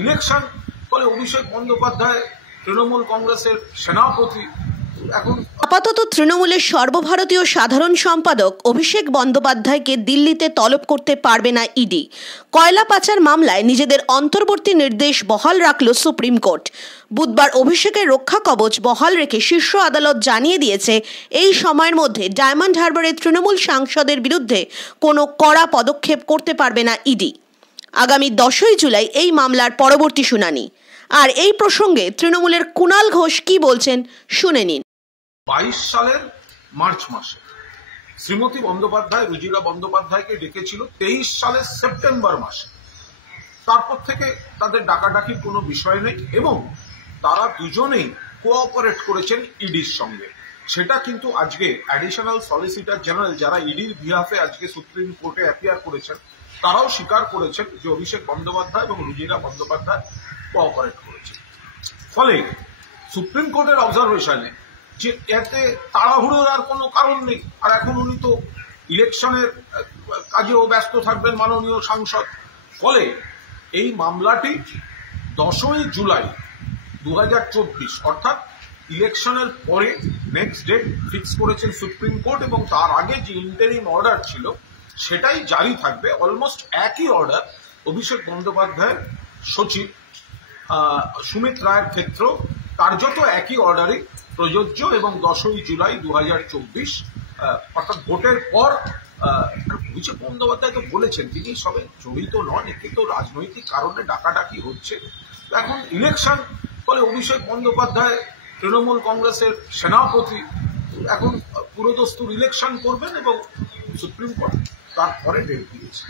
Election ফলে অভিষেক বন্দ্যোপাধ্যায় তৃণমূল কংগ্রেসের সেনাপতি এখন আপাতত তৃণমূলের সর্বভারতীয় সাধারণ সম্পাদক অভিষেক বন্দ্যোপাধ্যায়কে দিল্লিতে তলব করতে পারবে না ইডি। কয়লা পাচার মামলায় নিজেদের অন্তর্বর্তী নির্দেশ বহাল রাখল সুপ্রিম কোর্ট। বুধবার অভিষেকের রক্ষা কবচ বহাল রেখে শীর্ষ আদালত জানিয়ে দিয়েছে এই সময়ের মধ্যে ডায়মন্ড হারবারের তৃণমূল সাংসদের বিরুদ্ধে কোনো কড়া পদক্ষেপ করতে পারবে না ইডি। আগামী 10ই জুলাই এই মামলার পরবর্তী শুনানি। আর এই প্রসঙ্গে তৃণমূলের কুণাল ঘোষ কি বলছেন শুনে নিন। 22 সালের মার্চ মাসে শ্রীমতী বন্দ্যোপাধ্যায় রুজিরা বন্দ্যোপাধ্যায়কে ডেকেছিল 23 সালের সেপ্টেম্বর মাসে। তারপর থেকে তাদের ডাকাডাকির কোনো বিষয় নেই এবং তারা দুজনেই কোঅপারেট করেছেন ইডির সঙ্গে। সেটা কিন্তু আজকে অ্যাডিশনাল সলিসিটর জেনারেল যারা ইডির বিহাফে আজকে সুপ্রিম কোর্টে অ্যাপিয়ার করেছেন তারাও স্বীকার করেছেন যে অভিষেক বন্দ্যোপাধ্যায় এবং রুজিরা বন্দ্যোপাধ্যায় কোঅপারেট করেছেন। ফলে সুপ্রিম কোর্টের অবজারভেশনে যে এতে তাড়াহুড়োর আর কোনো কারণ নেই। আর এখন উনি তো ইলেকশনের কাজেও ব্যস্ত থাকবেন মাননীয় সাংসদ। ফলে এই মামলাটি 10ই জুলাই 2024 অর্থাৎ ইলেকশনের পরে নেক্সট ডেট ফিক্স করেছেন সুপ্রিম কোর্ট এবং তার আগে যে ইন্টারিম অর্ডার ছিল সেটাই জারি থাকবে। অলমোস্ট একই অর্ডার অভিষেক বন্দ্যোপাধ্যায়ের সচিব সুমিত রায়ের ক্ষেত্রেও কার্যত একই অর্ডারই প্রযোজ্য এবং 10ই জুলাই 2024 অর্থাৎ ভোটের পর অভিষেক বন্দ্যোপাধ্যায় তো বলেছেন তিনি সবে জড়িত নন, এতে তো রাজনৈতিক কারণে ডাকাডাকি হচ্ছে। এখন ইলেকশন ফলে অভিষেক বন্দ্যোপাধ্যায় তৃণমূল কংগ্রেসের সেনাপতি এখন পুরোদস্তুর ইলেকশন করবেন এবং সুপ্রিম কোর্ট তারপরে ডেট দিয়েছে।